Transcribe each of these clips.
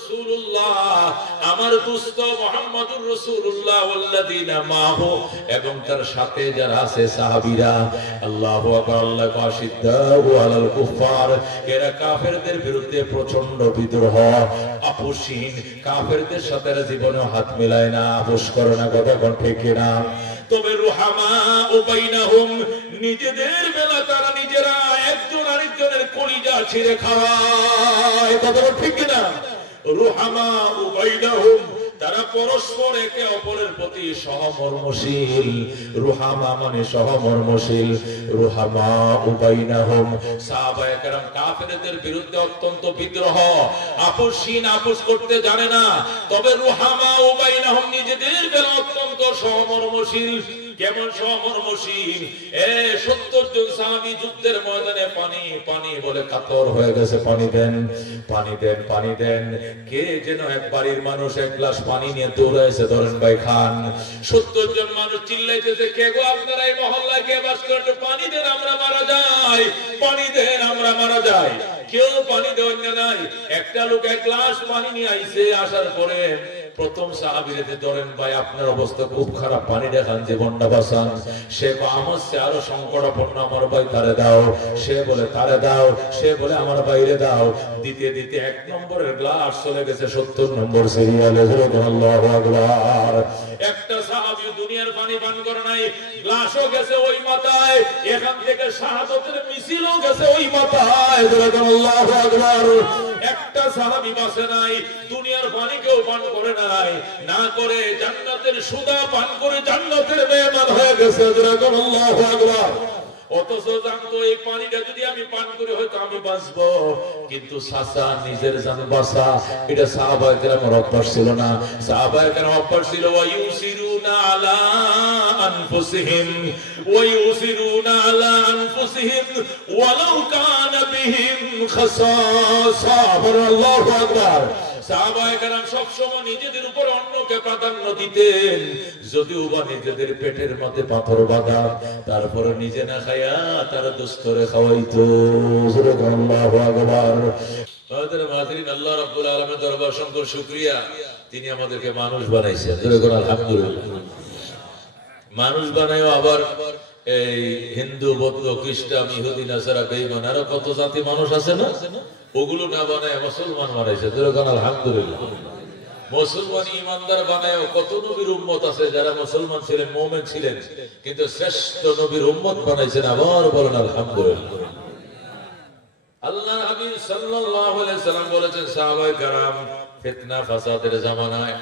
রাসূলুল্লাহ, আমার দোস্ত মুহাম্মদুর রাসূলুল্লাহ ওয়াল্লাযিনা মাহু, এবং তার সাথে যারা আছে সাহাবীরা। আল্লাহু আকবার। আল্লাহ কাশিদ্দাউ আলাল কুফার, এরা কাফেরদের বিরুদ্ধে প্রচন্ড বিদ্রোহ, আপোষহীন। কাফেরদের সাথে জীবনে হাত মেলায় না, আপোষ করে না, কথা কোন ঠিক কিনা? তবে রুহামা বাইনাহুম, নিজেদের বেলা তারা নিজেরা একজন আরেকজনের কলিজা ছিঁড়ে খায়, কথা ঠিক কিনা? রুহামা বাইনাহুম, তারা পরস্পর একে অপরের প্রতি সহমর্মশীল। রুহামা মানে সহমর্মশীল। রুহামা বাইনাহুম, সাহাবায়ে কেরাম কাফেরদের বিরুদ্ধে অত্যন্ত বিদ্রোহ, আপোষহীন, আপোষ করতে জানে না। তবে রুহামা বাইনাহুম, নিজেদের বেলা অত্যন্ত সহমর্মশীল। কেমন সহমর্মশীল? 70 জন সাহাবী যুদ্ধের ময়দানে পানি পানি বলে কাতর হয়ে গেছে, পানি দেন, পানি দেন, পানি দেন। কে যেন এক বাড়ির মানুষ এক গ্লাস পানি নিয়ে দৌড়াইছে, ধরেন ভাই খান। 70 জন মানুষ চিল্লাইতেছে, কে গো আপনারা এই মহল্লায় কে বাস করেন, পানি দেন, আমরা মারা যাই, পানি দেন, আমরা মারা যাই। কেউ পানি দেওয়ার নাই। একটা লোক এক গ্লাস পানি নিয়ে আইছে, আসার পরে প্রথম সাহাবীরে ধরেন ভাই আপনার অবস্থা খুব খারাপ, পানি দেখান, জীবনটা বাঁচান। সে আমার সে আরো সংকটাপন্ন, আমার ভাই তারে দাও। সে বলে তারে দাও, সে বলে আমার বাইরে দাও। দিতে দিতে 1 নম্বরের গ্লাস চলে গেছে 70 নম্বর সিরিয়ালে। আল্লাহু আকবার। একটা সাহাবী দুনিয়ার পানি পান করে নাই, গ্লাসও গেছে ওই মাথায়, এখান থেকে শাহাদাতের মিছিলও গেছে ওই মাথায়। আল্লাহু আকবার। একটা সাহাবী বাঁচে নাই, দুনিয়ার পানি কেউ পান করে নাই, না করে জান্নাতের সুধা পান করে জান্নাতের মেহমান হয়ে গেছে। আল্লাহু আকবার। অথচ জানতো এই পানিটা যদি আমি পান করি হয়তো আমি বাঁচবো, কিন্তু সাসা নিজের জান বাঁচা, এটা সাহাবায়ে কেরামের অভ্যাস ছিল না। সাহাবায়ে কেরাম অভ্যাস ছিল ওয়ায়ুসিরুনা আলা আনফুসিহিম, ওয়ায়ুসিরুনা আলা আনফুসিহিম ওয়ালাউ কানা বিহিম খাসাসা। আল্লাহু আকবার। সাহাবায়ে কেরাম সব সময় নিজেদের উপর অন্যকে প্রাধান্য দিতেন, যদিও বা নিজেদের পেটের মধ্যে পাথর বাঁধা, তারপরে নিজে না খায়া তার দোস্তরে খাওয়াইতো। আল্লাহু আকবার। আমাদের মাযরিন, আল্লাহ রাব্বুল আলামিনের দরবার অসংখ্য শুকরিয়া, তিনি আমাদেরকে মানুষ বানাইছেন। আলহামদুলিল্লাহ। মানুষ বানায়ও আবার এই হিন্দু, বৌদ্ধ, খ্রিস্টান, ইহুদি, নাসারা, বেঈমান, আরো কত জাতি মানুষ আছে না, ওগুলো না বানায় মুসলমান বানাইছে। আলহামদুলিল্লাহ। মুসলমান ইমানদার বানায় কত নবীর উম্মত আছে যারা মুসলমান ছিলেন, মুমিন ছিলেন, কিন্তু শ্রেষ্ঠ নবীর উম্মত বানাইছেন। আবার বলেন আলহামদুলিল্লাহ। আল্লাহর হাবিব সাল্লাল্লাহু আলাইহি সাল্লাম বলেছেন, সাহাবায়ে কেরাম ফিতনা ফাসাদের জামানায়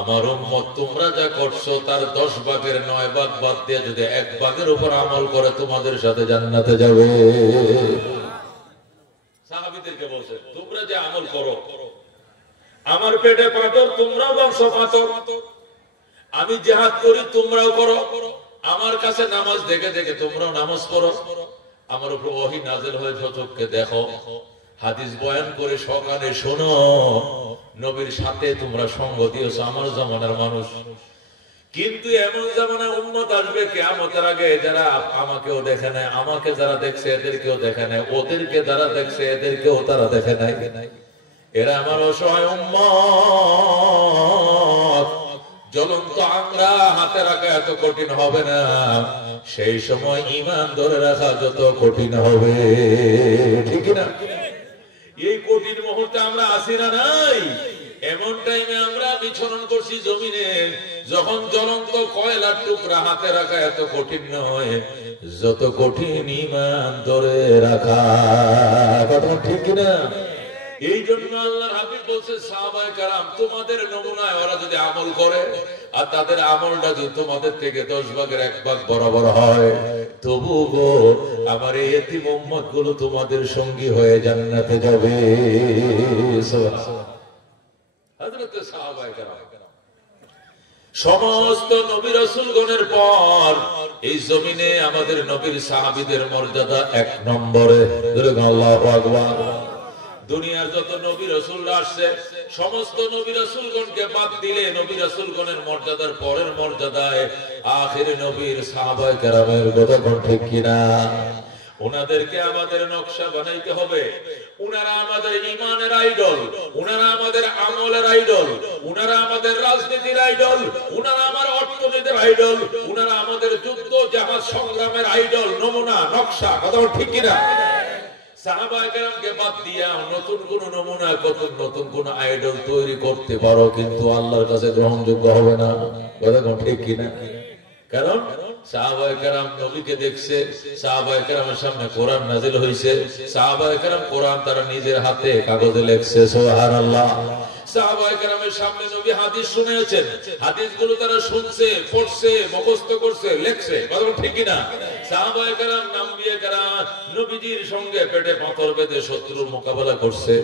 আমার উম্মত তোমরা যা করছো তার 10 ভাগের 9 ভাগ বাদ দিয়ে যদি 1 ভাগের উপর আমল করে তোমাদের সাথে জান্নাতে যাবে। সাহাবীদেরকে বলছে, তোমরা যে আমল করো, আমার পেটে পাথর, তোমরাও বংশ পাথর, আমি জিহাদ করি, তোমরাও করো, আমার কাছে নামাজ দেখে দেখে তোমরাও নামাজ পড়ো, আমার উপর ওহী নাযিল হয়েছে, চোখকে দেখো, হাদিস বয়ান করে সকালে শোনো, নবীর সাথে তোমরা সঙ্গ দিয়েছো, আমার জামানার মানুষ। কিন্তু এমন জামানায় উম্মত আসবে কিয়ামতের আগে যারা আমাকেও দেখে নাই, আমাকে যারা দেখছে এদেরকেও দেখে নাই, ওদেরকে যারা দেখছে এদেরকেও তারা দেখে নাই। এরা আমার অসহায় উম্মত। জ্বলন্ত আমরা হাতে রাখা এত কঠিন হবে না, সেই সময় ঈমান ধরে রাখা যত কঠিন হবে, ঠিক না? এই কঠিন মুহূর্তে আমরা আছি না নাই? এমন টাইমে আমরা বিচরণ করছি জমিনে, যখন জ্বলন্ত কয়লার টুকরা হাতে রাখা এত কঠিন নয় যত কঠিন ঈমান ধরে রাখা, কথা ঠিক না? এই জন্য আল্লাহর হাবিব বলছে, সাহাবায়ে কেরাম তোমাদের নমুনায় ওরা যদি আমল করে আর তাদের আমলটা যদি তোমাদের থেকে 10 ভাগের 1 ভাগ বরাবর হয়, তবু গো আমার এই এতিম উম্মত গুলো তোমাদের সঙ্গী হয়ে জান্নাতে যাবে। হযরত সাহাবায়ে কেরাম সমস্ত নবী রাসূলগণের পর এই জমিনে আমাদের নবীর সাহাবীদের মর্যাদা 1 নম্বরে। আল্লাহু আকবার। দুনিয়ার যত নবী রাসূলরা আসছে, সমস্ত নবী রাসূলগণকে বাদ দিলে নবী রাসূলগণের মর্যাদার পরের মর্যাদায় আখির নবীর সাহাবায়ে কেরামের কথা ঠিক কিনা? ওনাদেরকে আমাদের নকশা বানাইতে হবে। উনারা আমাদের ইমানের আইডল, উনারা আমাদের আমলের আইডল, উনারা আমাদের রাজনীতির আইডল, উনারা আমার অর্থনীতির আইডল, উনারা আমাদের যুদ্ধ জাহাজ সংগ্রামের আইডল, নমুনা, নকশা। কথা ঠিক কিনা? সাহাবায়ে কেরামকে বাদ দিয়া নতুন কোন নমুনা, নতুন কোন আইডল তৈরি করতে পারো, কিন্তু আল্লাহর কাছে গ্রহণযোগ্য হবে না। কথা ঠিক কিনা? কারণ সাহাবায়ে কেরাম নবীকে দেখছে, সাহাবায়ে কেরামের সামনে কোরআন নাযিল হইছে, সাহাবায়ে কেরাম কোরআন তারা নিজের হাতে কাগজে লিখছে। সুবহানাল্লাহ। সাহাবায়ে কেরামের সামনে নবী হাদিস শুনিয়েছেন, হাদিসগুলো তারা শুনছে, পড়ছে, মুখস্থ করছে, লিখছে। কথা ঠিক কি না? সাহাবায়ে কেরাম, নাম্বিয়ে কেরাম নবীজির সঙ্গে পেটে পাথর বেঁধে শত্রুর মোকাবেলা করছে।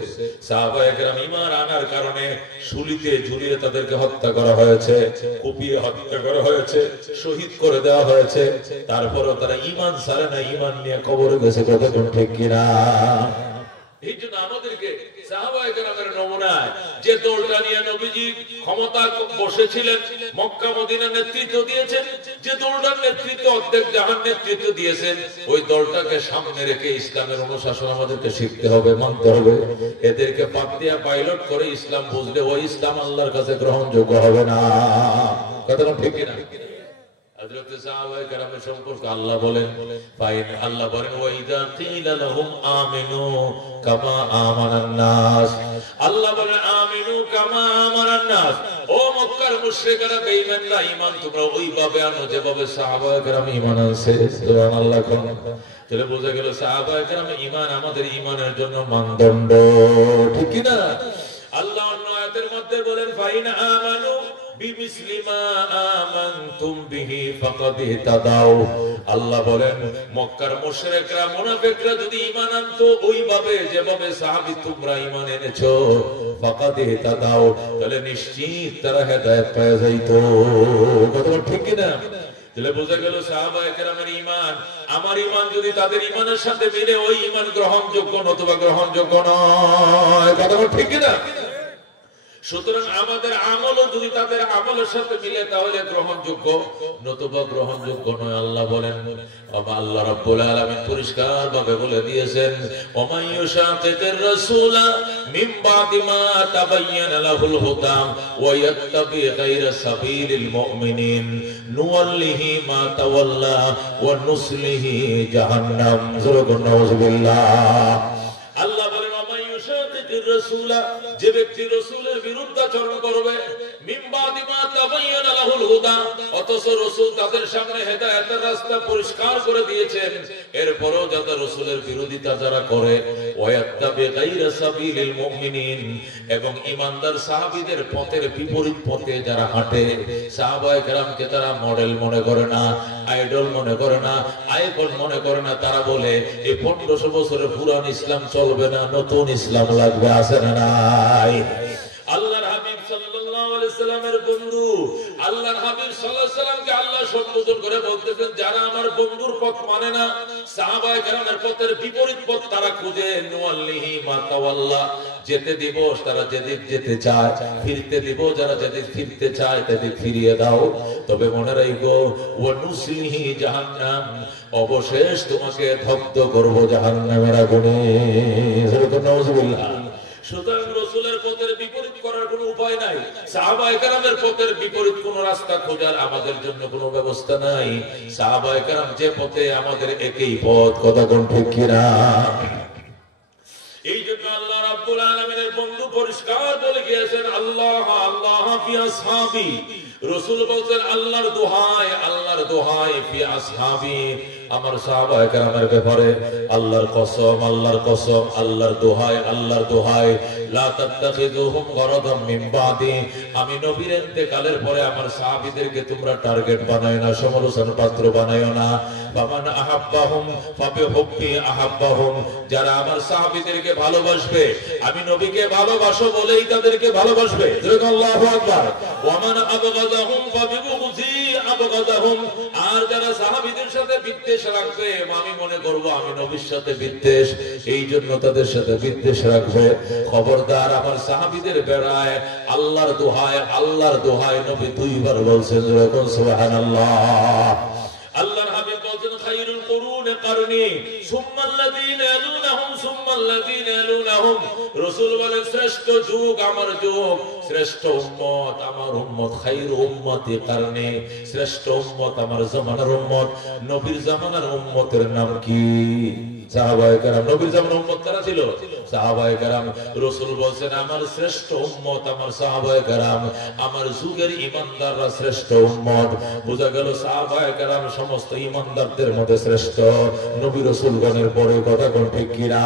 সাহাবায়ে কেরাম ঈমান আনার কারণে শুলিতে ঝুলিয়ে তাদেরকে হত্যা করা হয়েছে, কুপিয়ে হত্যা করা হয়েছে, শহীদ করে দেওয়া হয়েছে। তারপরেও তারা ঈমান ছাড়ে না, ঈমান নিয়ে কবরে গেছে। কথা ঠিক কি না? এই জন্য আমাদেরকে সাহাবায়ে কেরামের নমুনায় যে দলটা নিয়ে নবীজি ক্ষমতা বসেছিলেন, মক্কা মদিনা নেতৃত্ব দিয়েছেন, যে দলটার নেতৃত্ব অর্ধেক জাহান নেতৃত্ব দিয়েছেন, ওই দলটাকে সামনে রেখে ইসলামের অনুশাসন আমাদেরকে শিখতে হবে, মানতে হবে। এদেরকে পাক দিয়া পাইলট করে ইসলাম বুঝলে ওই ইসলাম আল্লাহর কাছে গ্রহণযোগ্য হবে না। কথাটা ঠিক কিনা? হযরত সাহাবায়ে কেরামের সম্পর্কে আল্লাহ বলেন, আল্লাহ বলেন ওয়াইদা কিলা লাহুম আমিনু কামা আমানান নাস। আল্লাহ বলেন আমিনু কামা আমানান নাস। ও মক্কার মুশরিকরা, বেঈমানরা, ঈমান তোমরা ওইভাবে আনো যেভাবে সাহাবায়ে কেরাম ঈমান আনছে। সুবহানাল্লাহ। তাহলে বোঝা গেল সাহাবায়ে কেরাম ঈমান আমাদের ঈমানের জন্য মানদণ্ড। ঠিক কি না? আল্লাহ অন্য আয়াতের মধ্যে বলেন ফাইন আমানু বিমিসলি মা আমানতুম বিহি ফাকাদ ইহতাদাউ। আল্লাহ বলেন মক্কার মুশরিকরা, মুনাফিকরা যদি ঈমান আনতো ওইভাবে যেভাবে সাহাবী তোমরা ঈমান এনেছো, ফাকাদ ইহতাদাউ, তাহলে নিশ্চিত তারা হেদায়েত পেয়ে যাইতো। কথা ঠিক কি না? তাহলে বোঝা গেল সাহাবায়ে কেরামের ঈমান, আমার ঈমান যদি তাদের ঈমানের সাথে মিলে, ওই ঈমান গ্রহণযোগ্য, নতুবা গ্রহণযোগ্য নয়। কথা ঠিক কি না? সুতরাং আমাদের আমলও যদি তাদের আমলের সাথে মিলে তাহলে গ্রহণযোগ্য, নতুবা গ্রহণযোগ্য নয়। আল্লাহ বলেন, আল্লাহ রাব্বুল আলামিন পরিষ্কার ভাবে বলে দিয়েছেন, ওমাই ইউশাকিকির রাসূলা মিন বাদি মা তাবায়্যানা লাহুল হুদা ওয়া ইয়াত্তাবি গায়রা সাবিলিল মুমিনিন নুওয়াল্লিহি মা তাওয়াল্লা ওয়া নুসলিহি জাহান্নাম। নাউযুবিল্লাহ। আল্লাহ বলেন ওমাই ইউশাকিকির রাসূলা, যে ব্যক্তি রাসূলের বিরুদ্ধাচরণ করবে, মিন বাদি মা তাবায়্যানা লাহুল হুদা, অথচ রাসূল তাদের সামনে হেদায়েতের রাস্তা পরিষ্কার করে দিয়েছেন, এরপরও যারা রাসূলের বিরোধিতা যারা করে, ওয়ায়াত্তাবি গায়রা সাবিলিল মুমিনিন, এবং ঈমানদার সাহাবীদের পথের বিপরীত পথে যারা হাঁটে, সাহাবায়ে কেরামকে তারা মডেল মনে করে না, আইডল মনে করে না, আইকন মনে করে না। তারা বলে এই 1500 বছরের পুরান ইসলাম চলবে না, নতুন ইসলাম লাগবে। আছে না নাই? আল্লাহর হাবিব সাল্লাল্লাহু আলাইহি সাল্লামের বন্ধু, আল্লাহর হাবিব সাল্লাল্লাহু আলাইহি সাল্লামকে আল্লাহ সম্বোধন করে বলতেছেন, যারা আমার বন্ধুর পথ মানে না, সাহাবায়ে কেরামের পথের বিপরীত পথ তারা খুঁজে, নুওয়াল্লিহি মা তাওয়াল্লা, যেতে দিব তারা যেদিক যেতে চায়, ফিরতে দিব যারা যেদিক ফিরতে চায় সেদিক ফিরিয়ে দাও। তবে মনে রাখো, ওয়া নুসলিহি জাহান্নাম, অবশেষ তোমাকে দগ্ধ করব জাহান্নামের আগুনে। নাউযুবিল্লাহ। সুতরাং রাসূলের পথের বিপরীত করার কোনো উপায় নাই, সাহাবায়ে কেরামের পথের বিপরীত কোন রাস্তা খোঁজার আমাদের জন্য কোনো ব্যবস্থা নাই। সাহাবায়ে কেরাম যে পথে, আমাদের একই পথ। কথা কোন ঠিক কি না? এই জন্য আল্লাহ রাব্বুল আলামিনের বন্ধু পরিষ্কার বলে গিয়েছেন, আল্লাহ আল্লাহ ফি আসহাবি। রাসূল বলেন আল্লাহর দোহাই, আল্লাহর দোহাই ফি আসহাবি, আমার সাহাবায়ে কেরামের ব্যাপারে আল্লাহর কসম, আল্লাহর কসম, আল্লাহর দোহাই, আল্লাহর দোহাই, লা তাত্তাখিযুহুম গরাদাম মিন বাদি, আমি নবীর ইন্তেকালের পরে আমার সাহাবীদেরকে তোমরা টার্গেট বানায়ো না, সমালোচনার পাত্র বানায়ো না। ফামান আহাব্বাহুম ফাবিহুব্বি আহাব্বাহুম, যারা আমার সাহাবীদেরকে ভালোবাসবে, আমি নবীকে ভালোবাসো বলেই তাদেরকে ভালোবাসবে। আল্লাহু আকবার। ওয়ামান আবগাদাহুম ফাবিবুগযি আবগাদাহুম, আর যারা সাহাবীদের সাথে বিদ্বেষ রাখবে, আমি মনে করব আমি নবীর সাথে বিদ্বেষ, এই জন্য তাদের সাথে বিদ্বেষ রাখবে। খবরদার, আমার সাহাবীদের বেড়ায় আল্লাহর দোহাই, আল্লাহর দোহাই, নবী দুইবার বলছেন, সুবহানাল্লাহ। আল্লাহর হাবিব বলেন, খায়রুল কুরুনি কারনি কারণী সুম্মাল্লাযীনা ইয়ালুনাহুম সুম্মাল্লাযীনা ইয়ালুনাহুম। রাসূল বলেন শ্রেষ্ঠ যুগ আমার যুগ, শ্রেষ্ঠ উম্মত আমার উম্মত, খায়রু উম্মতি কারণী, শ্রেষ্ঠ উম্মত আমার জামানার উম্মত। নবীর জামানার উম্মতের নাম কি? সাহাবায়ে কেরাম। নবীর জামানার উম্মত কারা ছিল? সাহাবায়ে কেরাম। রাসূল বলেন আমার শ্রেষ্ঠ উম্মত আমার সাহাবায়ে কেরাম, আমার যুগের ঈমানদাররা শ্রেষ্ঠ উম্মত। বোঝা গেল সাহাবায়ে কেরাম সমস্ত ঈমানদারদের মধ্যে শ্রেষ্ঠ। নবী রাসূলগণের পরে কথা কোন ঠিক কিনা?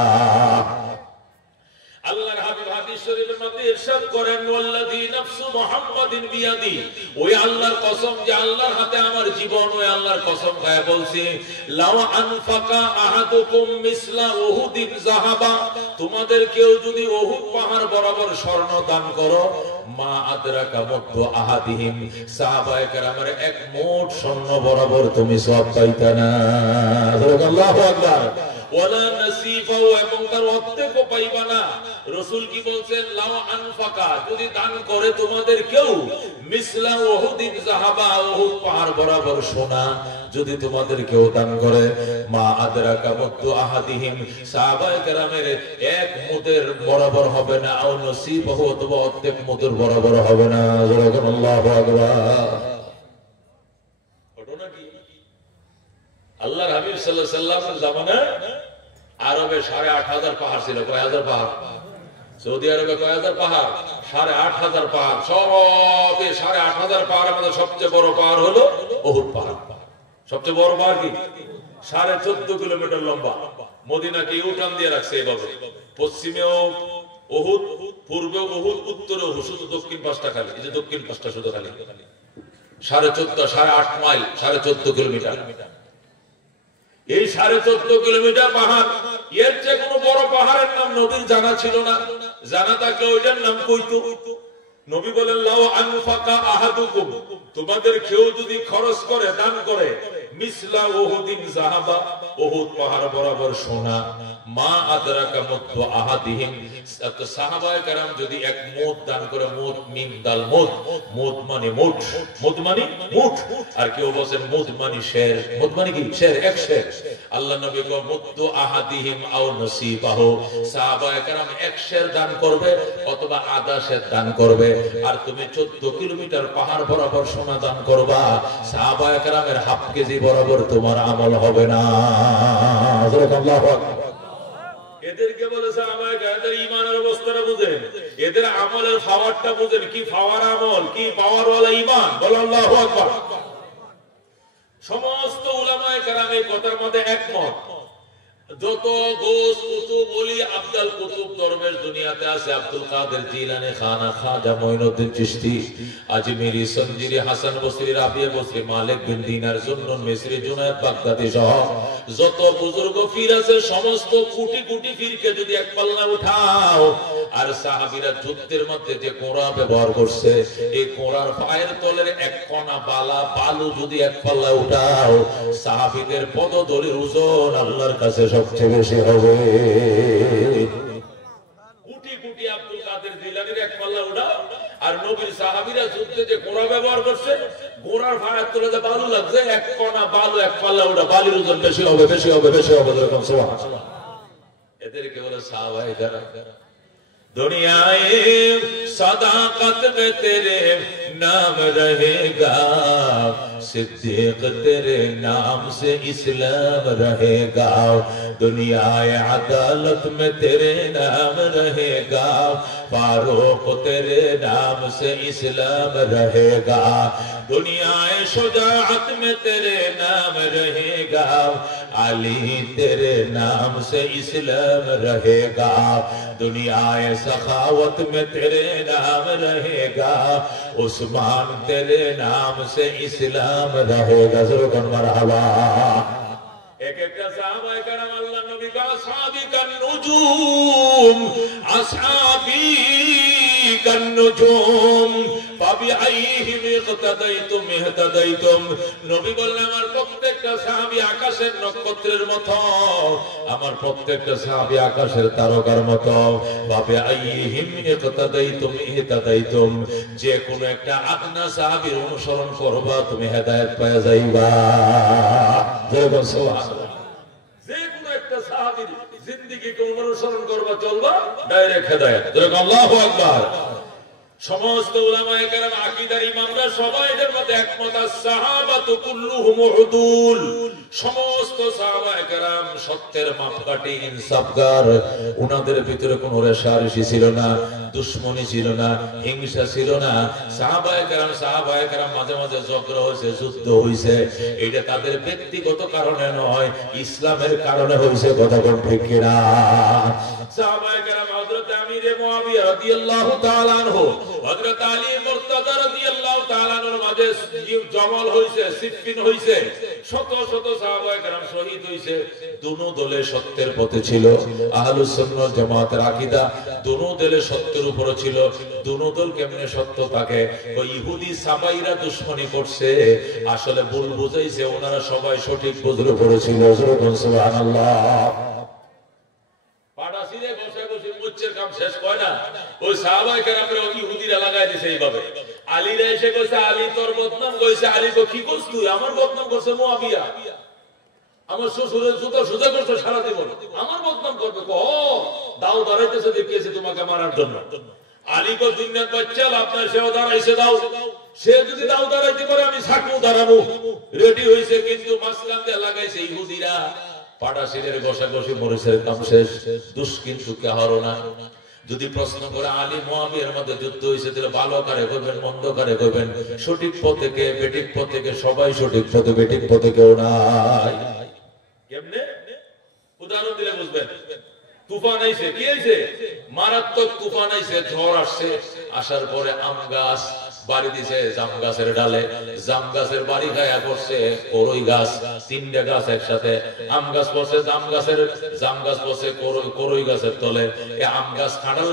আল্লাহর হাবিব হাদিস শরীফের মধ্যে ইরশাদ করেন ওয়াল্লাযী নাফসু মুহাম্মাদিন বিয়াদি, ওই আল্লাহর কসম যে আল্লাহর হাতে আমার জীবন, ওই আল্লাহর কসম খায় বলছি লাউ আনফাকা আহাদুকুম মিসলা উহুদিন যাহাবা, তোমাদের কেউ যদি উহুদ পাহাড় বরাবর স্বর্ণ দান করো, মা আদরাকা মুদ্দু আহাদিহিম, সাহাবায়ে কেরামের এক মুঠ স্বর্ণ বরাবর তুমি সওয়াব পাইতা না। আল্লাহু আকবার। ওয়ালা নাসিফাও, এবং তার অর্ধেকও পাইবা না। রাসূল কি বলছেন? লাউ আনফাকা, যদি দান করে তোমাদের কেউ মিসলা উহুদিন যাহাবা, উহুদ পাহাড় বরাবর সোনা যদি তোমাদের কেউ দান করে, মা আদরাকা মুদ্দু আহাদিহিম, সাহাবায়ে কেরামের এক মুদের বরাবর হবে না, আও নসিফাহু, অথবা অর্ধেক মুদের বরাবর হবে না। আল্লাহু আকবার। ঘটনা কি? আল্লাহর হাবিব সাল্লাল্লাহু আলাইহি ওয়াসাল্লামের জামানায় আরবে 8,500 পাহাড় ছিল। কয় হাজার পাহাড়? সৌদি আরবে কয় হাজার পাহাড়? 8,500 পাহাড়। সবে 8,500 পাহাড়ের মধ্যে সবচেয়ে বড় পাহাড় হলো উহুদ পাহাড়। সবচেয়ে বড় পাহাড় কি? 14.5 কিলোমিটার লম্বা। মদিনাকে ইউটার্ন দিয়ে রাখছে এভাবে, পশ্চিমেও উহুদ, পূর্বেও উহুদ, উত্তরেও উহুদ, শুধু দক্ষিণ পাশটা খালি। এই যে দক্ষিণ পাশটা শুধু খালি। 8.5 মাইল, 14.5 কিলোমিটার। এই 14.5 কিলোমিটার পাহাড়, এর যে কোনো বড় পাহাড়ের নাম নবীর জানা ছিল না। জানা থাকলে ওইটার নাম কইতো। নবী বলেন লাউ আনফাকা আহাদুকুম, তোমাদের কেউ যদি খরচ করে, দান করে, মিসলা উহুদিন যাহাবা, উহুদ পাহাড় বরাবর সোনা, মা আদরাকা মুদ্দু আহাদিহিম, সাহাবায়ে কেরাম যদি এক মুদ দান করে, মুদ মিম দাল মুদ, মুদ মানে মুঠ, মুদ মানে মুঠ। আর কেউ বলেন মুদ মানে শের। মুদ মানে কি? শের, এক শের। আল্লাহ নবী কো মুদ্দু আহাদিহিম আও নসিবাহু, সাহাবায়ে কেরাম এক শের দান করবে অথবা আধা শের দান করবে। আর তুমি 14 কিলোমিটার পাহাড় বরাবর সোনা দান করবা, সাহাবায়ে কেরামের হাফ কেজি বরাবর তোমার আমল হবে না। আল্লাহু আকবার। এদেরকে বলে সাহাবায়ে কেরামের ঈমানের অবস্থাটা বুঝেন, এদের আমলের পাওয়ারটা বুঝেন। কি পাওয়ার আমল, কি পাওয়ারওয়ালা ঈমান। বল আল্লাহু আকবার। সমস্ত উলামায়ে কেরাম এই কথার মধ্যে একমত। যত গোস কুতুব ওলি আব্দুল কুতুব দরবেশ দুনিয়াতে আছে, আব্দুল কাদের জিলানী, খানা খাজা মঈনুদ্দিন চিশতি, আজমিরি, সঞ্জিরি, হাসান বসরি, রাবিয়া বসরি, মালিক বিন দিনার, জুন্নুন মিসরি, জুনায়েদ বাগদাদি সহ যত বুজুর্গ পীর আছে, সমস্ত কোটি কোটি পীরকে যদি এক পাল্লা উঠাও, আর সাহাবীরা যুদ্ধের মধ্যে যে কোড়া ব্যবহার করছে, এই কোড়ার পায়ের তলের এক কণা বালা বালু যদি এক পাল্লা উঠাও, সাহাবীদের পদধূলির ওজন আল্লাহর কাছে সবচেয়ে বেশি হবে। কোটি কোটি আব্দুল কাদের জিলানীর এক পাল্লা উঠাও, আর নবীর সাহাবীরা যুদ্ধে যে ঘোড়া ব্যবহার করছে, ঘোড়ার ভাড়ার তলে যে বালু লাগছে, এক কণা বালু এক পাল্লা উঠা, বালির ওজন বেশি হবে, বেশি হবে, বেশি হবে। সুবহানাল্লাহ। এদেরকে বলে সাহাবায়ে কেরাম। दुनियाए सदाकत में तेरे नाम रहेगा, सिद्दीक तेरे नाम से इस्लाम रहेगा, दुनियाए अदालत में तेरे नाम रहेगा, फारूक तेरे नाम से इस्लाम रहेगा, दुनियाए शुजाअत में तेरे नाम रहेगा, अली तेरे नाम से इस्लाम रहेगा, दुनियाए सखावत में तेरे नाम रहेगा, उस्मान तेरे नाम से इस्लाम रहेगा। ज़रूर मरहबा। एक एक साहबाए करम अल्लाह नबी का असहाबी कन नुजूम, असहाबी कन नुजूम, ফাবিআইহিম ইকতাদাইতুম ইহতাদাইতুম। নবী বললেন আমার প্রত্যেকটা সাহাবী আকাশের নক্ষত্রের মতো, আমার প্রত্যেকটা সাহাবী আকাশের তারকার মতো। ফাবিআইহিম ইকতাদাইতুম ইহতাদাইতুম, যে কোন একটা আদনা সাহাবীর অনুসরণ করবা তুমি হেদায়েত পেয়ে যাইবা। জয় সুবহানাল্লাহ। যে ব্যক্তিকে অনুসরণ করবা চলবা ডাইরেক্ট হেদায়েত। আল্লাহু আকবার। সমস্ত উলামায়ে কেরাম আকীদার ইমামরা সবাই এর মধ্যে একমত, সাহাবাতু কুল্লুহুম উদুল, সমস্ত সাহাবায়ে কেরাম সত্যের মাপকাঠি, ইনসাফগার। উনাদের ভিতরে কোনো রেষারেষি ছিল না, দুশমনি ছিল না, হিংসা ছিল না। সাহাবায়ে কেরাম মাঝে মাঝে ঝগড়া হয়েছে, যুদ্ধ হয়েছে, এটা তাদের ব্যক্তিগত কারণে নয়, ইসলামের কারণে হয়েছে। কথা কোন ঠিক কিনা? সাহাবায়ে কেরাম হযরত আমির মুআবিয়া রাদিয়াল্লাহু তাআলা আনহু, হযরত আলী মুর্তজা রাদিয়াল্লাহু তাআলা আনহুর মাঝে জমল হইছে, সিফফিন হইছে, শত শত সাহাবায়ে কেরাম শহীদ হইছে। দুনো দলে সত্যের পথে ছিল। আহলুস সুন্নাহ ওয়াল জামাতের আকীদা দুনো দলে সত্যের উপরে ছিল। দুনো দল কেমনে সত্য থাকে? ওই ইহুদি সাবাইরা দুশমনি করছে, আসলে ভুল বুঝাইছে, ওনারা সবাই সঠিক বুঝলে পড়েছিল। সুবহানাল্লাহ। পাড়াশিরে বসে বসে মুচ্ছের কাম শেষ হয় না, ওই সাহাবায়ে কেরামরা ইহুদিরা লাগাই দিয়েছে এইভাবে। আলীরা এসে কইছে, আলী তোর বদনাম কইছে। আলী কো কি করছ তুই? আমার বদনাম করছে মুআবিয়া, আমার শ্বশুরের জুতা সুজা করছে সারা জীবন, আমার বদনাম করবে? ও দাও দাঁড়াইতেছে, দেখিয়েছে তোমাকে মারার জন্য। আলী কো দুনিয়ার বাচ্চা আপনার সেও দাঁড়াইছে, দাও। সে যদি দাও দাঁড়াইতে পারে আমি সাকু দাঁড়াবো, রেডি হয়েছে। কিন্তু মাঝখান দিয়ে লাগাইছে ইহুদিরা। পাড়াশিরের ঘষাঘষি মরিচের কাম শেষ, দুষ কিন্তু কাহারও না। যদি প্রশ্ন করে আলী মুআবিয়ার মধ্যে যুদ্ধ হয়েছে, তাহলে ভালো কারে করবেন, মন্দ কারে করবেন? সঠিক পথে কে, বেঠিক পথে কে? সবাই সঠিক পথে, বেঠিক পথে কেউ নাই। কেমনে উদাহরণ দিলে বুঝবেন। তুফান আইছে, কি আইছে? মারাত্মক তুফান আইছে, ঝড় আসছে। আসার পরে আম গাছ বাড়ি দিছে জাম গাছের ডালে, জাম গাছের বাড়ি খায়া করছে করই গাছ। তিনটা গাছ একসাথে, আম গাছ পড়ছে জাম গাছ পড়ছে করই গাছের তলে। আম গাছ কাঁঠাল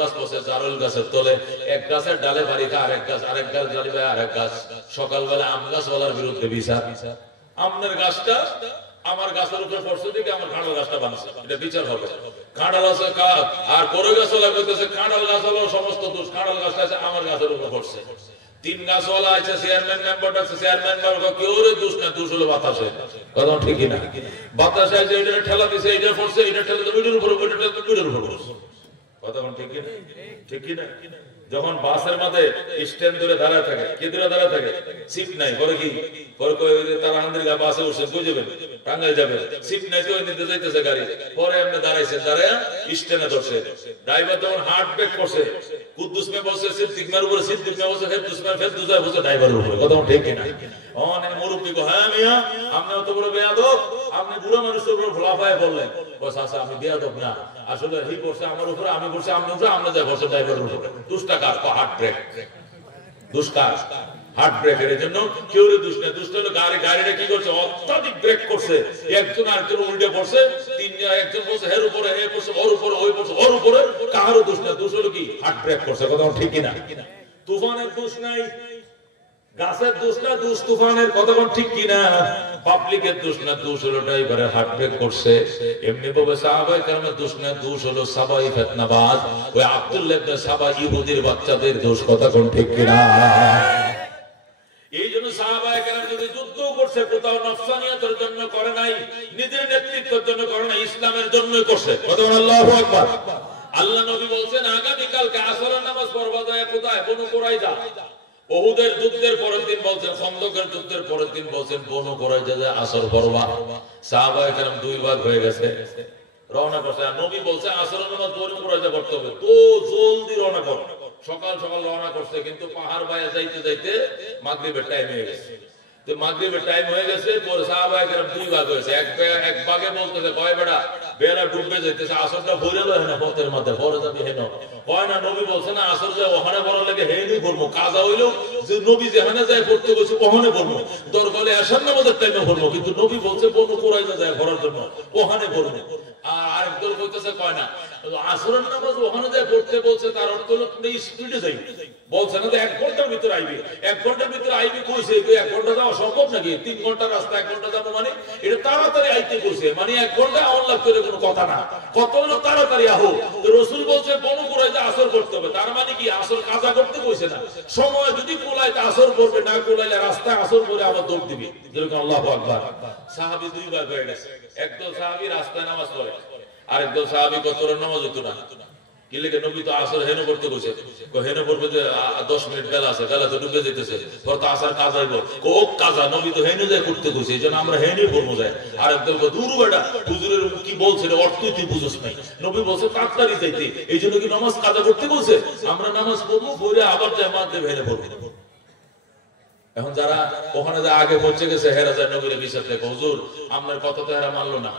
গাছ পড়ছে জারল গাছের তলে। এক গাছের ডালে বাড়ি খায় আরেক গাছ, আরেক গাছ ডালে খায় আরেক গাছ। সকালবেলা আম গাছ ওয়ালার বিরুদ্ধে বিচার, আমনের গাছটা আমার গাছের উপরে পড়ছে দিকে আমার কাঁঠাল গাছটা বানছে, এটা বিচার হবে। কাঁঠাল আছে আর করই গাছ ওলা কইতেছে কাঁঠাল গাছ হলো সমস্ত দোষ, কাঁঠাল গাছটা আছে আমার গাছের উপরে পড়ছে। তিন গাছ ওলা আছে, চেয়ারম্যান মেম্বারটা আছে, চেয়ারম্যান মেম্বার কেউ দোষ না, দোষ হলো বাতাসে। কথা ঠিক না? বাতাসে আছে, এটা ঠেলা দিছে, এটা পড়ছে, এটা ঠেলা দিছে ওইটার উপরে, ওইটা ঠেলা ওইটার উপরে পড়ছে। কথা ঠিক না? ঠিক না? যখন বাসের মধ্যে স্ট্যান্ড ধরে দাঁড়ায় থাকে, কে ধরে দাঁড়ায় থাকে? সিট নাই, পরে কি পরে তারা আন্দির বাসে উঠছে, কই যাবেন? টাঙ্গাইল যাবে, সিট নাই তো নিতে যাইতেছে গাড়ি। পরে এমনি দাঁড়াইছে, দাঁড়ায় স্ট্যান্ডে ধরছে। ড্রাইভার তখন হার্ট ব্রেক করছে, কুদ্দুস মে বসে সিদ্দিকমের উপরে, সিদ্দিক মে বসে ফেরদুস বসে ড্রাইভারের উপরে। কথা ঠিক না? অনেক মুরব্বী কো, হ্যাঁ মিয়া আপনি অত বড় বেয়াদব, আপনি বুড়ো মানুষের উপর ভোলাফায় বললেন। বস আচ্ছা আমি বেয়াদব না, আসলে হি করছে আমার উপরে, আমি করছি আপনার উপরে, আমরা যাই বসে ড্রাইভারের উপরে। দুষ্টাকার হার্ট ব্রেক, দুষ্কার হার্ট ব্রেকের। এই জন্য কেউ দুষ্ট না, দুষ্ট হলো গাড়িটা কি করছে? অত্যাধিক ব্রেক করছে, একজন আরেকজন উল্টে পড়ছে, তিনজন একজন বলছে হের উপরে, হে পড়ছে ওর উপরে, ওই পড়ছে ওর উপরে, কাহারও দোষ না, দোষ হলো কি? হার্ট ব্রেক করছে। কথা ঠিক কিনা? তুফানের দোষ নাই, গাছের দোষ না, দোষ তুফানের। কথা ঠিক কিনা? পাবলিকের দোষ না, দোষ হলো ড্রাইভারের হার্ট ব্রেক করছে। এমনি ভাবে সাহাবায়ে কেরামের দোষ না, দোষ হলো সাবাই ফিতনাবাজ, ওই আব্দুল্লাহ ইবনে সাবা ইহুদির বাচ্চাদের দোষ। কথা কোন ঠিক কিনা? এই জন্য সাহাবায়ে কেরাম যদি যুদ্ধ করছে, কোথাও নফসানিয়াতের জন্য করে নাই, নিজের নেতৃত্বের জন্য করে নাই, ইসলামের জন্যই করছে। কথা আল্লাহু আকবার। আল্লাহ নবী বলছেন আগামী কালকে আসরের নামাজ পড়বা যায় কোথায়? বনু কুরাইজা। ওহুদের যুদ্ধের পরের দিন বলছেন, খন্দকের যুদ্ধের পরের দিন বলছেন বনু কুরাইজা যায় আসর পড়বা। সাহাবায়ে কেরাম দুই ভাগ হয়ে গেছে, রওনা করছে। আর নবী বলছে আসরের নামাজ বনু কুরাইজা পড়তে হবে, তো জলদি রওনা করো। সকাল সকাল রওনা করছে, কিন্তু পাহাড় বাইরে যাইতে যাইতে মাগরিবের টাইম হয়ে গেছে। তো মাগরিবের টাইম হয়ে গেছে, পরে সাহাবায়ে কেরাম দুই ভাগ হয়েছে। এক ভাগে বলতেছে, কয় বেটা বেলা ডুবে যাইতেছে, আসরটা ভরে লয় না পথের মধ্যে, পরে যাবি হেন। কয় না, নবী বলছে না আসর যায় ওখানে বড় লাগে, হেনই পড়বো। কাজা হইলেও যে নবী যেখানে যায় পড়তে বলছে ওখানে পড়বো, দরকারে আসার নামাজের টাইমে পড়বো, কিন্তু নবী বলছে বনু কুরাইজা যায় পড়ার জন্য, ওখানে পড়বো। আর আরেক দল বলতেছে, কয় না আসরের নামাজ ওখানে যায় পড়তে বলছে, তার অর্থ হলো তুমি স্পিডে যাই বলছে না, তো 1 ঘন্টার ভিতরে আইবি। 1 ঘন্টার ভিতরে আইবি কইছে, 1 ঘন্টা যাওয়া সম্ভব নাকি? 3 ঘন্টার রাস্তা 1 ঘন্টা যাবো, মানে এটা তাড়াতাড়ি আইতে কইছে, মানে 1 ঘন্টা আওয়ার লাগতো, কোনো কথা না। কত হলো তাড়াতাড়ি আহো। রাসূল বলছে বনু কুরাইজা আসর করতে হবে, তার মানে কি আসর কাজা করতে কইছে না। সময় যদি কোলায় তা আসর করবে, না কোলাইলে রাস্তায় আসর করে আবার দৌড় দিবি। যেরকম আল্লাহু আকবার। সাহাবী দুই ভাগ হয়ে গেছে, একদল সাহাবী রাস্তায় নামাজ পড়ে, আরেকদল সাহাবী কত নামাজ হতো না, কি লেগে নবী তো আসর হেনো করতে বসে, হেনো করবে যে 10 মিনিট বেলা আছে, বেলা তো ডুবে যেতেছে, পর তো আসার কাজ আইব, ওক কাজা নবী তো হেনে যায় করতে বসে, এই জন্য আমরা হেনে করবো যায়। আরেকদল দূর বেটা হুজুরের কি বলছে অর্থই তুই বুঝোস নাই, নবী বলছে তাড়াতাড়ি যাইতে, এই জন্য কি নামাজ কাজা করতে বলছে, আমরা নামাজ পড়বো পড়ে আবার যায় মাধ্যমে হেনে পড়বো। এখন যারা ওখানে যা আগে পৌঁছে গেছে হেরা যায় নবীর বিশ্বাস থেকে, হুজুর আপনার কথা তো হেরা মানলো না,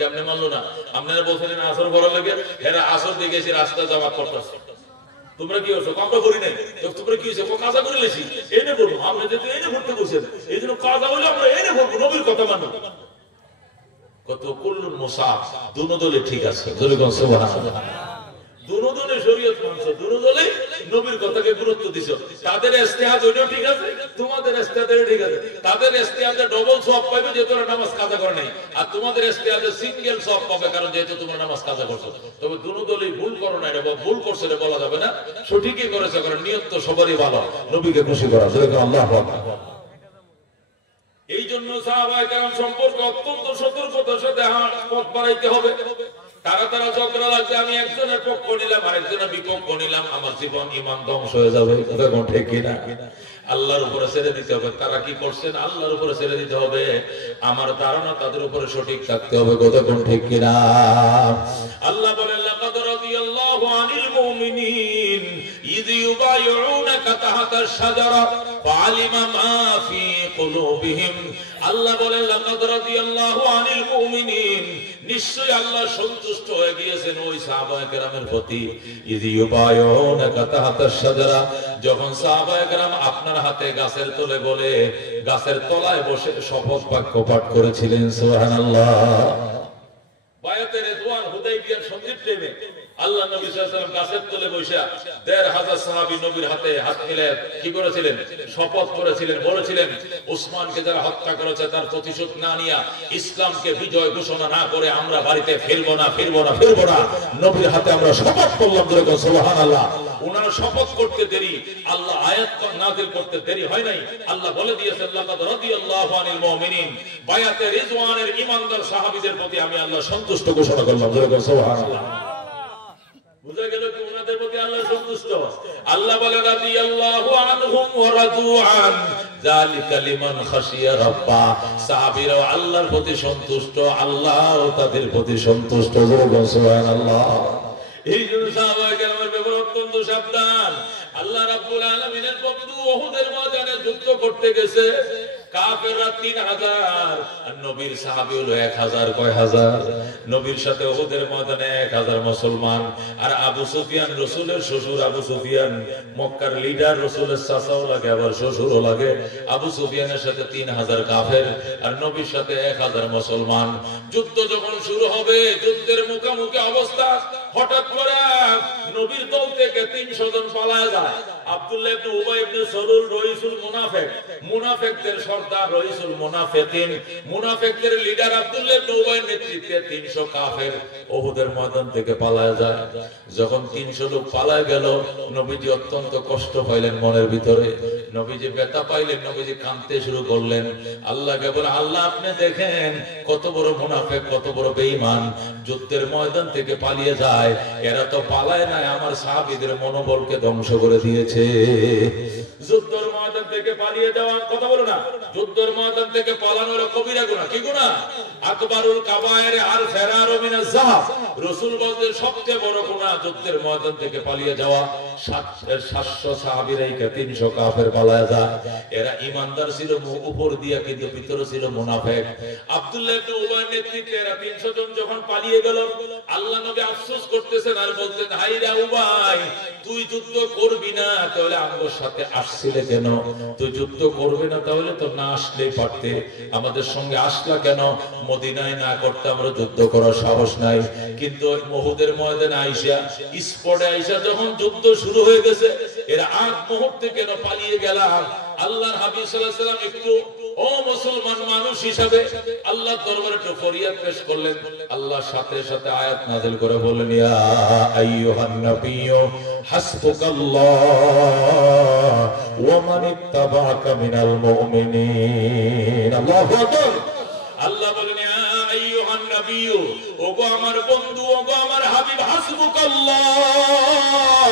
কেমনে মানলো না, আপনারা বলছিলেন আসর করার লাগে, হেরা আসর দিয়ে গেছি রাস্তা জামাত করতেছে, তোমরা কি হচ্ছে কামটা করি নাই, তোমরা কি হয়েছে কাজা করে লেছি এনে করবো, আমরা যেহেতু এনে করতে বসেন এই জন্য কাজা হইলে আমরা এনে করবো, নবীর কথা মানবো। কত কুল্লুন মুসাফ, দুনো দলে ঠিক আছে, সুবহানাল্লাহ, দুনো দলে শরীয়ত মানছো, দুনো দলে নবীর কথাকে গুরুত্ব দিছো, তাদের ইস্তেহাদ ওইটাও ঠিক আছে, তোমাদের ইস্তেহাদও ঠিক আছে, তাদের ইস্তেহাদে ডবল সওয়াব পাবে যেহেতু তোমরা নামাজ কাজা করে নাই, আর তোমাদের ইস্তেহাদে সিঙ্গেল সওয়াব পাবে কারণ যেহেতু তোমরা নামাজ কাজা করছো। তবে দুনো দলই ভুল করো না, এটা ভুল করছে এটা বলা যাবে না, সঠিকই করেছে, কারণ নিয়ত তো সবারই ভালো, নবীকে খুশি করা, যেরকম আল্লাহু আকবার। এই জন্য সাহাবায়ে কেরাম সম্পর্কে অত্যন্ত সতর্কতার সাথে পথ বাড়াইতে হবে। তারা তারা ঝগড়া লাগবে, আমি একজনের পক্ষ নিলাম আরেকজনের বিপক্ষ নিলাম, আমার জীবন ঈমান ধ্বংস হয়ে যাবে, দেখুন ঠিক কিনা। আল্লাহর উপরে ছেড়ে দিতে হবে, তারা কি করছেন আল্লাহর উপরে ছেড়ে দিতে হবে, আমার ধারণা তাদের উপরে সঠিক থাকতে হবে, দেখুন ঠিক কিনা। আল্লাহ বলেন লাকাদ রাদিয়াল্লাহু আনিল মুমিনিন ইয ইউবাইউনাকা তাহতাশ শাজারা ফাআলিমা মা ফি কুলুবিহিম। আল্লাহ বলেন লাকাদ রাদিয়াল্লাহু আনিল মুমিনিন, নিশ্চয়ই আল্লাহ সন্তুষ্ট হয়ে গিয়েছেন ওই সাহাবায়ে কেরামের প্রতি, ইয ইউবাইউনাকা তাহতাশ শাজারা, যখন সাহাবায়ে কেরাম আপনার হাতে গাছের তলে বলে গাছের তলায় বসে শপথ বাক্য পাঠ করেছিলেন, সুবহানাল্লাহ। বায়াতে রিদওয়ান হুদাইবিয়ার সন্ধির টাইমে আল্লাহ নবী সাল্লাল্লাহু আলাইহি ওয়াসাল্লাম গাছের তলে বসে ১৫০০ সাহাবী নবীর হাতে হাত মিলে কি করেছিলেন, শপথ করেছিলেন, বলেছিলেন উসমানকে যারা হত্যা করেছে তার প্রতিশোধ না নিয়ে, ইসলামকে বিজয় ঘোষণা না করে আমরা বাড়িতে ফিরবো না, ফিরবো না, ফিরবো না। নবীর হাতে আমরা শপথ করলাম, সুবহানাল্লাহ। ওনার শপথ করতে দেরি, আল্লাহ আয়াত নাযিল করতে দেরি হয় নাই। আল্লাহ বলে দিয়েছেন লাকাদ রাদিয়াল্লাহু আনিল মুমিনিন, বায়াতে রিজওয়ানের ঈমানদার সাহাবীদের প্রতি আমি আল্লাহ সন্তুষ্ট ঘোষণা করলাম, সুবহানাল্লাহ। বুঝা গেল কি ওনাদের প্রতি আল্লাহ সন্তুষ্ট। আল্লাহ বলে রাদিয়াল্লাহু আনহুম ওয়া রাদু আন যালিকা লিমান খাশিয়া রাব্বা, সাহাবীরা আল্লাহর প্রতি সন্তুষ্ট, আল্লাহও তাদের প্রতি সন্তুষ্ট, সুবহানাল্লাহ। এই জন্য সাহাবায়ে কেরামের ব্যাপারে অত্যন্ত সাবধান। আল্লাহ রাব্বুল আলামিনের বন্ধু উহুদের ময়দানে যুদ্ধ করতে গেছে, কাফেররা ৩০০০ আর নবীর সাহাবী হলো ১০০০, কয় হাজার? নবীর সাথে উহুদের ময়দানে ১০০০ মুসলমান, আর আবু সুফিয়ান রাসূলের শ্বশুর, আবু সুফিয়ান মক্কার লিডার, রাসূলের চাচাও লাগে আবার শ্বশুরও লাগে। আবু সুফিয়ানের সাথে ৩০০০ কাফের আর নবীর সাথে ১০০০ মুসলমান। যুদ্ধ যখন শুরু হবে, যুদ্ধের মুখোমুখি অবস্থা, হঠাৎ করে নবীর দল থেকে ৩০০ জন পালায় যায়। আব্দুল্লাহ ইবনে উবাই ইবনে সালুল রাইসুল মুনাফিক, মুনাফিকদের সর্দার রাইসুল মুনাফিকিন, মুনাফিকদের লিডার আব্দুল্লাহ ইবনে উবাইয়ের নেতৃত্বে ৩০০ কাফের উহুদের ময়দান থেকে পালায় যায়। যখন ৩০০ লোক পালায় গেল, নবীজি অত্যন্ত কষ্ট পাইলেন মনের ভিতরে, নবীজি ব্যথা পাইলেন, নবীজি কাঁদতে শুরু করলেন। আল্লাহকে বলে, আল্লাহ আপনি দেখেন কত বড় মুনাফিক, কত বড় বেঈমান, যুদ্ধের ময়দান থেকে পালিয়ে যায়। এরা তো পালায় না, আমার সাহাবীদের মনোবলকে ধ্বংস করে দিয়েছে। যুদ্ধের ময়দান থেকে পালিয়ে যাওয়া, কথা বলো না, যুদ্ধের ময়দান থেকে পালানো হলো কবিরা গুনাহ। কি গুনাহ? আকবারুল কাবায়ের আর ফেরারু মিনাজ যাহাব। রাসূল বলেন সবচেয়ে বড় গুনাহ যুদ্ধের ময়দান থেকে পালিয়ে যাওয়া। ৭০০ সাহাবীরাই ৩০০ কাফের পালায় যায়। এরা ঈমানদার ছিল উপর দিয়া, কিন্তু ভিতরে ছিল মুনাফিক। আব্দুল্লাহ ইবনে উবাইয়ের নেতৃত্বে এরা ৩০০ জন যখন পালিয়ে গেল, আল্লাহ নবী আফসোস করতেছেন আর বলতেন, হায়রে উবাই, তুই যুদ্ধ করবি না তাহলে আমাদের সাথে আসছিলে কেন? তুই যুদ্ধ করবি না তাহলে তো না আসলেই পারতে, আমাদের সঙ্গে আসলা কেন? মদিনায় না করতে আমরা যুদ্ধ করার সাহস নাই। কিন্তু ওই উহুদের ময়দানে আইসা, স্পটে আইসা যখন যুদ্ধ শুরু হয়ে গেছে, এরা আগ মুহূর্তে কেন পালিয়ে গেলাম? আল্লাহর হাবিব সাল্লাল্লাহু আলাইহি ওয়াসাল্লাম একটু ও মুসলমান মানুষ হিসাবে আল্লাহর দরবারে একটু ফরিয়াদ পেশ করলেন। আল্লাহ সাথে সাথে আয়াত নাযিল করে বললেন, ইয়া আইয়ুহান নাবিয়্যু হাসবুকাল্লাহ ওয়া মান ইত্তাবা'আকা মিনাল মুমিনিন। আল্লাহু আকবার। আল্লাহ বলেন, ইয়া আইয়ুহান নাবিয়্যু নাবিয়্যু, ওগো আমার বন্ধু, ওগো আমার হাবিব, হাসবুকাল্লাহ,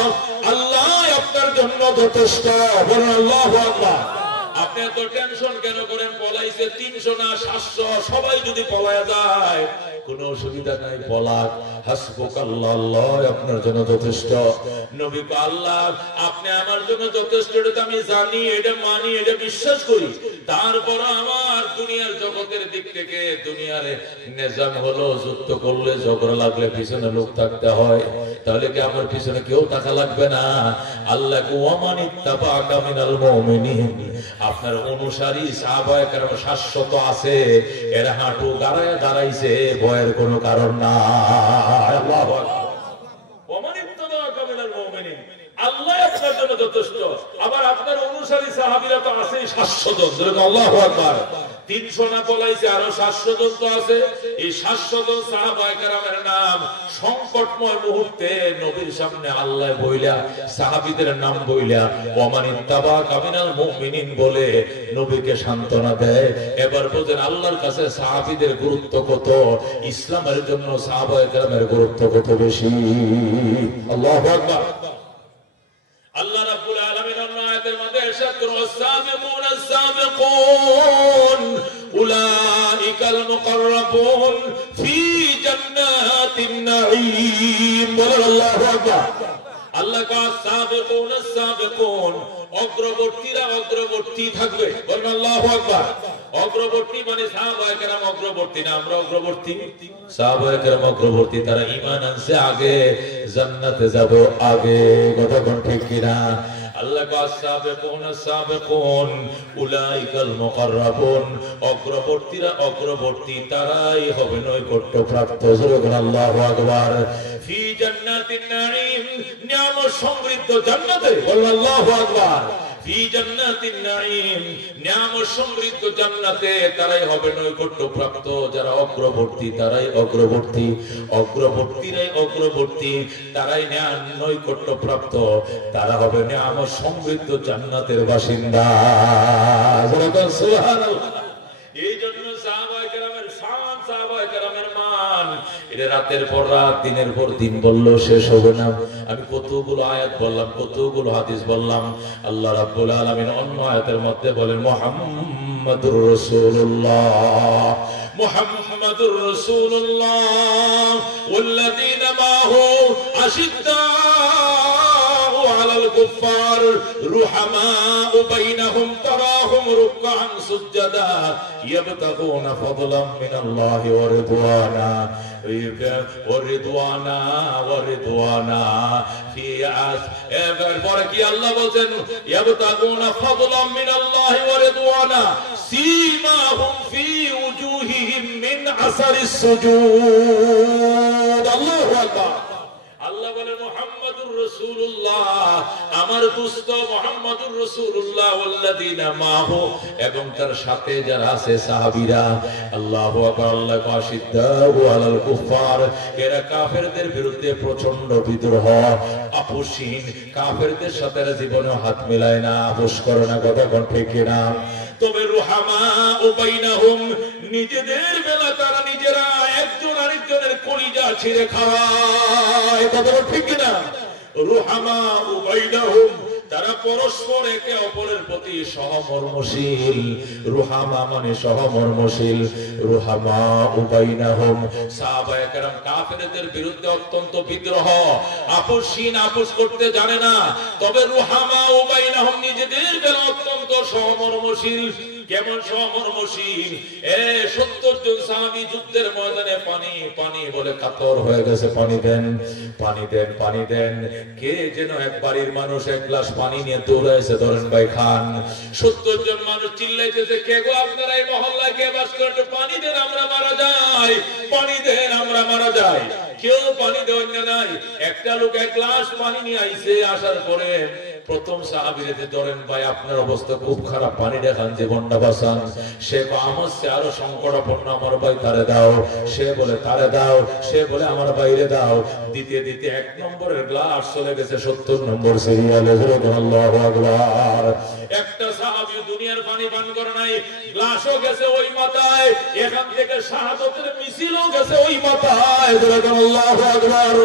আল্লাহ আপনার জন্য যথেষ্ট। বলুন আল্লাহু আকবার। আপনি এত টেনশন কেন করেন? পলাইছে 300 না 700, সবাই যদি পলায়া যায় কোনো অসুবিধা নাই, পলাক। হাসবুকাল্লাহ, আল্লাহ আপনার জন্য যথেষ্ট। নবী কো, আল্লাহ আপনি আমার জন্য যথেষ্ট, এটা আমি জানি, এটা মানি, এটা বিশ্বাস করি। তারপর আমার দুনিয়ার জগতের দিক থেকে দুনিয়ার নিজাম হলো যুদ্ধ করলে, ঝগড়া লাগলে পিছনে লোক থাকতে হয়, তাহলে কি আমার পিছনে কেউ টাকা লাগবে না? আল্লাহ কো, ওয়ামানিত্তাবাকা মিনাল মুমিনিন, আপনার অনুসারী সাহাবায়ে কেরাম 700 আছে, এরা হাঁটু গাড়ায় দাঁড়াইছে, ভয়ের কোনো কারণ নাই। আল্লাহু আকবার। ওয়ামানিত্তাবাকা মিনাল মুমিনিন, আল্লাহ আপনার জন্য যথেষ্ট। আবার আপনার অনুসারী সাহাবীরা তো আছে 700 জন। আল্লাহু আকবার। 300 না পলাইছে, আরো 700 জন তো আছে। এই 700 জন সাহাবায়ে কেরামের নাম সংকটময় মুহূর্তে নবীর সামনে আল্লাহ বইলা, সাহাবীদের নাম বইলা ওয়ামানিত্তাবাকা মিনাল মুমিনিন বলে নবীকে সান্ত্বনা দেয়। এবার বুঝেন আল্লাহর কাছে সাহাবীদের গুরুত্ব কত, ইসলামের জন্য সাহাবায়ে কেরামের গুরুত্ব কত বেশি। আল্লাহু আকবার। আল্লাহ রাব্বুল আলামিন আয়াতের মধ্যে ইরশাদ করেন, ওয়াস-সাবিকুনা আস-সাবিকুন উলাইকাল মুকাররাবুন ফি জান্নাতিন নাঈম। আল্লাহু আকবার। আল্লাহ কা সাবিকুনা আস-সাবিকুন, অগ্রবর্তীরা অগ্রবর্তী থাকবে। বলুন আল্লাহু আকবার। অগ্রবর্তী মানে সাহাবায়ে কেরাম অগ্রবর্তী না, আমরা অগ্রবর্তী। সাহাবায়ে কেরাম অগ্রবর্তী, তারা ঈমান আনছে আগে, জান্নাতে যাবে আগে। কথা কোন ঠিক কিনা? আল্লাহ কা সাবিকুনা সাবিকুন উলাইকাল মুকাররাবুন, অগ্রবর্তীরা অগ্রবর্তী, তারাই হবে নৈকট্য প্রাপ্ত। আল্লাহু আকবার। ফি জান্নাতিন নাঈম, নিয়ামত সমৃদ্ধ জান্নাতে। বলুন আল্লাহু আকবার। ফি জান্নাতিন নাঈম, নিয়ামত সমৃদ্ধ জান্নাতে তারাই হবে নৈকট্য প্রাপ্ত। যারা অগ্রবর্তী তারাই অগ্রবর্তী, অগ্রবর্তীরাই অগ্রবর্তী, তারাই নৈকট্য প্রাপ্ত, তারা হবে নিয়ামত সমৃদ্ধ জান্নাতের বাসিন্দা। সুবহানাল্লাহ। এই জন্য সাহাবায়ে কেরামের শান, সাহাবায়ে কেরামের মান, এটা রাতের পর রাত, দিনের পর দিন বললেও শেষ হবে না। আমি কতগুলো আয়াত বললাম, কতগুলো হাদিস বললাম। আল্লাহ রাব্বুল আলামিন অন্য আয়াতের মধ্যে বলেন, মুহাম্মাদুর রাসূলুল্লাহ, মুহাম্মাদুর রাসূলুল্লাহ ওয়াল্লাযীনা মাহু আশিদ্দাউ আলাল কুফফার রুহামাউ বাইনাহুম তারাহুম রুকআন সুজদা ইয়াবতাগুনা ফাদলাম মিনাল্লাহি ওয়া রিদওয়ানা এরপরে কি আল্লাহ বলেন, ইয়াবতাগুনা ফাদলাম মিনাল্লাহি ওয়া রিদওয়ানা সীমাহুম ফি উজুহিহিম মিন আসারিস সুজুদ। আল্লাহু আকবার। আল্লাহ বলেন, মুহাম্মাদুর রাসূলুল্লাহ, আমার দোস্ত মুহাম্মাদুর রাসূলুল্লাহ ওয়াল্লাযীনা মাহু, এবং তার সাথে যারা আছে সাহাবীরা। আল্লাহু আকবার। আল্লাহ আশিদ্দাউ আলাল কুফফার, এরা কাফেরদের বিরুদ্ধে প্রচন্ড বিদ্রোহ, আপোষহীন। কাফেরদের সাথে জীবনে হাত মিলায় না, আপোষ করে না। কথা কোন ঠিক কিনা? তবে রুহামাউ বাইনাহুম, নিজেদের বেলা তারা নিজেরা একজন আরেকজনের কলিজা ছিঁড়ে খায়। কথা ঠিক কিনা? রুহামাউ বাইনাহুম, তারা পরস্পর একে অপরের প্রতি সহমর্মশীল। রুহামা মানে সহমর্মশীল। রুহামাউ বাইনাহুম, সাহাবায়ে কেরাম কাফেরদের বিরুদ্ধে অত্যন্ত বিদ্রোহ, আপোষহীন, আপোষ করতে জানে না। তবে রুহামাউ বাইনাহুম, নিজেদের বেলা অত্যন্ত সহমর্মশীল। কেমন সহমর্মশীল? 70 জন সাহাবী যুদ্ধের ময়দানে পানি পানি বলে কাতর হয়ে গেছে। পানি দেন, পানি দেন, পানি দেন। কে যেন এক বাড়ির মানুষ এক গ্লাস পানি নিয়ে দৌড়াইছে, ধরেন ভাই খান। 70 জন মানুষ চিল্লাইতেছে, কে গো আপনারা এই মহল্লায় কে বাস করেন? পানি দেন, আমরা মারা যাই। পানি দেন, আমরা মারা যাই। কেউ পানি দেওয়ার নাই। একটা লোক এক গ্লাস পানি নিয়ে আইছে। আসার পরে প্রথম সাহাবীরে ধরেন, ভাই আপনার অবস্থা খুব খারাপ, পানি দেখান, জীবনটা বাঁচান। সে আমার সে আরো সংকটাপন্ন, আমার ভাই তারে দাও। সে বলে তারে দাও, সে বলে আমার বাইরে দাও। দিতে দিতে 1 নম্বরের গ্লাস চলে গেছে 70 নম্বর সিরিয়ালে। আল্লাহু আকবার। একটা সাহাবী দুনিয়ার পানি পান করে নাই, গ্লাসও গেছে ওই মাথায়, এখান থেকে শাহাদাতের মিছিলও গেছে ওই মাথায়। আল্লাহু আকবার।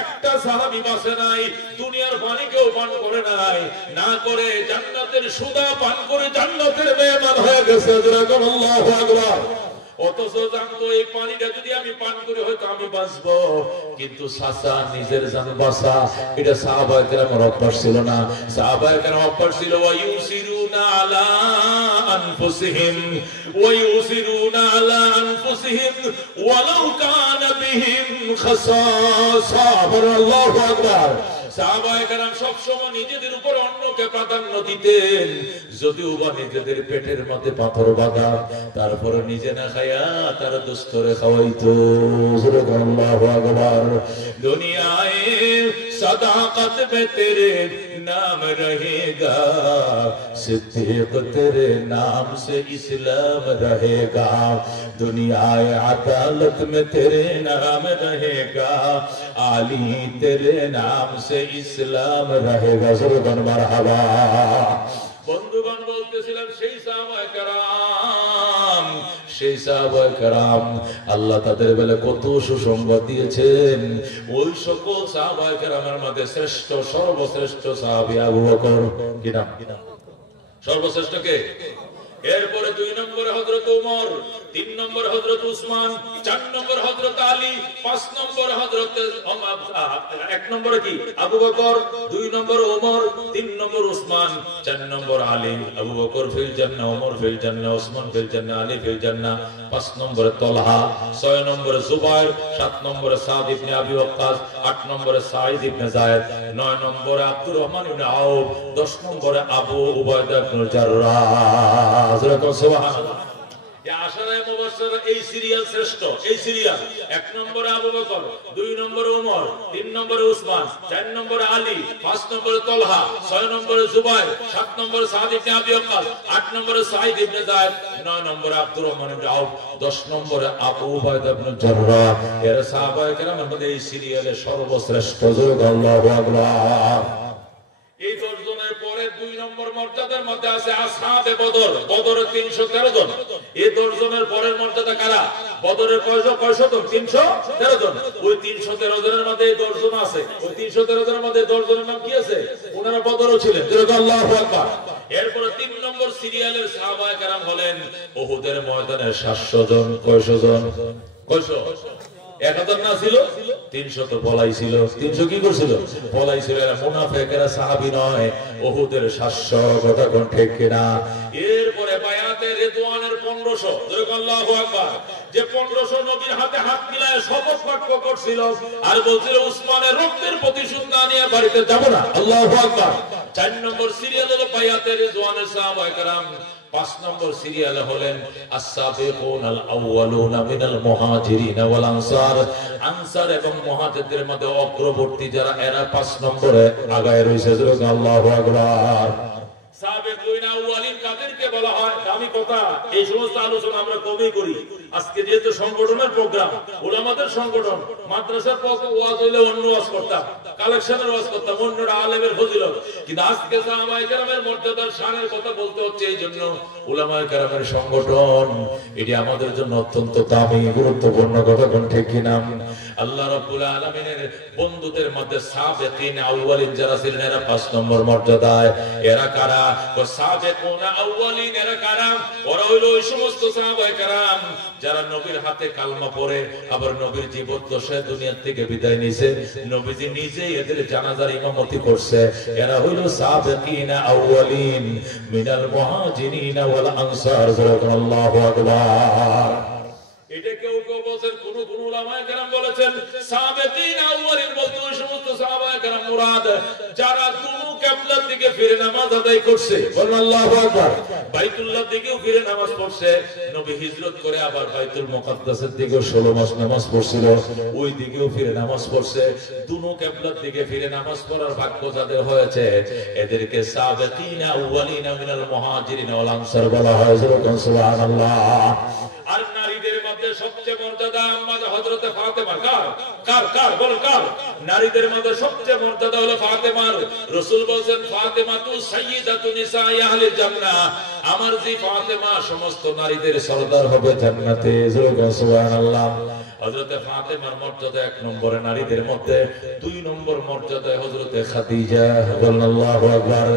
একটা সাহাবী বাঁচে নাই, দুনিয়ার পানি কেউ পান করে নাই, না করে জান্নাতের সুদা পান করে জান্নাতের মেহমান হয়ে গেছে। আল্লাহু আকবার। অথচ জানতো এই পানিটা যদি আমি পান করি হয়তো আমি বাঁচবো, কিন্তু চাচা নিজের জান বাঁচা এটা সাহাবায়ে কেরামের অভ্যাস ছিল না। সাহাবায়ে কেরামের অভ্যাস ছিল ওয়ায়ুসিরুনা আলা আনফুসিহিম ওয়ায়ুসিরুনা আলা আনফুসিহিম ওয়ালাউ কানা বিহিম খাসাসা। আল্লাহু আকবার। সাহাবায়ে কেরাম সব সময় নিজেদের উপর অন্যকে প্রাধান্য দিতেন, যদিও বা নিজেদের পেটের মধ্যে পাথর বাঁধা, তারপরে নিজে না খায়া তার দোস্তরে খাওয়াইতো। আল্লাহু আকবার। দুনিয়ায়ে सदाकत में तेरे नाम रहेगा, सिद्दीक तेरे नाम से इस्लाम रहेगा, दुनियाए अदालत में तेरे नाम रहेगा, आली तेरे नाम से इस्लाम रहेगा। ज़रूर मरहबा। বন্ধুগণ বলতেছিলাম সেই সাহাবায়ে কেরাম, সেই সাহাবায়ে কেরাম আল্লাহ তাদের বেলা কত সুসংবাদ দিয়েছেন। ওই সকল সাহাবায়ে কেরামের মধ্যে শ্রেষ্ঠ সর্বশ্রেষ্ঠ সাহাবী আবু বকর। কি নাম? সর্বশ্রেষ্ঠ কে? এরপরে 2 নম্বরে হযরত ওমর, 3 নম্বরে হযরত উসমান, 4 নম্বরে হযরত আলী, 5 নম্বরে হযরত 1 নম্বরে কি আবু বকর, 2 নম্বরে ওমর, 3 নম্বরে উসমান, 4 নম্বরে আলী। আবু বকর ফিল জান্নাহ, ওমর ফিল জান্নাহ, উসমান ফিল জান্নাহ, আলী ফিল জান্নাহ। 5 নম্বরে তালহা, 6 নম্বরে জুবাইর, 7 নম্বরে সাদ ইবনে আবি ওয়াক্কাস, 8 নম্বরে সাঈদ ইবনে যায়েদ, 9 নম্বরে আব্দুর রহমান ইবনে আউফ, 10 নম্বরে আবু উবাইদা ইবনে জাররাহ। সুবহানাল্লাহ। আশারায়ে মুবাশশারা এই সিরিয়াল শ্রেষ্ঠ। এই সিরিয়াল 1 নম্বরে আবু বকর, 2 নম্বরে ওমর, 3 নম্বরে উসমান, 4 নম্বরে আলী, 5 নম্বরে তালহা, 6 নম্বরে জুবাইর, 7 নম্বরে সাদ ইবনে আবি ওয়াক্কাস, 8 নম্বরে সাঈদ ইবনে যায়েদ, 9 নম্বরে আব্দুর রহমান ইবনে আউফ, 10 নম্বরে আবু উবাইদা ইবনে জাররাহ। এরা সাহাবায়ে কেরামের মধ্যে এই সিরিয়ালে সর্বশ্রেষ্ঠ। আল্লাহু আকবার। এই 10 জনের পরে 2 নম্বর মর্যাদার মধ্যে আছে আসহাবে বদর। বদরে 313 জন। এই 10 জনের পরের মর্যাদা কারা? বদরের কয়শো জন? 313 জন। ওই 313 জনের মধ্যে এই 10 জন আছে। ওই 313 জনের মধ্যে 10 জনের নাম কি আছে? ওনারা বদরও ছিলেন। আল্লাহু আকবার। এরপরে 3 নম্বর সিরিয়ালের সাহাবায়ে কেরাম হলেন উহুদের ময়দানে 700 জন। কয়শো জন? কয়শো? 1000 না ছিল? 300 তো পলাইছিল। 300 কি করছিল? পলাইছিল। এরা মুনাফিকেরা সাহাবী নয়, উহুদের 700। কথা কোন ঠিক কিনা? এরপরে বায়াতে রিদওয়ানের 1500। আল্লাহু আকবার। যে 1500 নবীর হাতে হাত মিলায় শপথ বাক্য করছিল আর বলছিল উসমানের রক্তের প্রতিশোধ না নিয়ে বাড়িতে যাব না। আল্লাহু আকবার। 4 নম্বর সিরিয়াল হলো বায়াতে রিদওয়ানের সাহাবায়ে কেরাম। 5 নম্বর সিরিয়ালে হলেন আস-সাবিকুন আল-আউয়ালুনা মিনাল মুহাজিরিন ওয়াল আনসার। আনসার এবং মুহাজিরদের মধ্যে অগ্রবর্তী যারা, এরা 5 নম্বরে আগায় রয়েছে। আল্লাহু আকবার। সাবিকুন আউয়ালিন কাদেরকে বলা হয়? দামি কথা। এই সমস্ত আলোচনা আমরা কমই করি। আজকে যেহেতু সংগঠনের প্রোগ্রাম, উলামাদের সংগঠন, মাদ্রাসার পক্ষে ওয়াজ হইলে অন্য ওয়াজ করতাম, কালেকশনের ওয়াজ করতাম, অন্যরা আলেমের ফজিলত। কিন্তু আজকে সাহাবায়ে কেরামের মর্যাদার শানের কথা বলতে হচ্ছে। এই জন্য উলামায়ে কেরামের সংগঠন এটি আমাদের জন্য অত্যন্ত দামি, গুরুত্বপূর্ণ। কথা কোন ঠিক কিনা? আল্লাহ রাব্বুল আলামিনের বন্ধুদের মধ্যে সাবিকিন আউয়ালিন যারা ছিলেন এরা 5 নম্বর মর্যাদায়। এরা কারা? তো সাবিকুন আউয়ালিন এরা কারা? ওরা হইল ওই সমস্ত সাহাবায়ে কেরাম যারা নবীর হাতে কালমা পড়ে আবার নবীর জীবদ্দশায় দুনিয়া থেকে বিদায় নিয়েছে। নবীজি নিজেই এদের জানাজার ইমামতি করছে। এরা হইল সাবিকিন আউয়ালিন মিনাল মুহাজিরিন ওয়াল আনসার। আল্লাহু আকবার। এটা কেউ কেউ বলেন, কোন উলামায়ে কেরাম বলেছেন সাবিকিন আউয়ালিন বলতে ওই সমস্ত সাহাবায়ে কেরাম মুরাদ যারা দুনু কিবলার দিকে ফিরে নামাজ আদায় করছে। বলেন আল্লাহু আকবার। বাইতুল্লাহর দিকেও ফিরে নামাজ পড়ছে। নবী হিজরত করে আবার বাইতুল মুকাদ্দাসের দিকে 16 মাস নামাজ পড়ছিল, ওই দিকেও ফিরে নামাজ পড়ছে। দুনু কিবলার দিকে ফিরে নামাজ পড়ার ভাগ্য যাদের হয়েছে এদেরকে সাবিকিন আউয়ালিন মিনাল মুহাজিরিন ওয়াল আনসার বলা হয়। সুবহানাল্লাহ। আর নারীদের মধ্যে সবচেয়ে মর্যাদা আমাদের হযরতে ফাতেমা। কার কার কার বল কার? নারীদের মধ্যে সবচেয়ে মর্যাদা হলো ফাতেমার। রাসূল বলেন ফাতেমাতু সাইয়্যিদাতু নিসাই আহলি জান্নাহ, আমার জি ফাতেমা সমস্ত নারীদের সরদার হবে জান্নাতে। সুবহানাল্লাহ। হযরতে ফাতেমার মর্যাদা 1 নম্বরে নারীদের মধ্যে। 2 নম্বর মর্যাদায় হযরতে খাদিজা। আল্লাহু আকবার।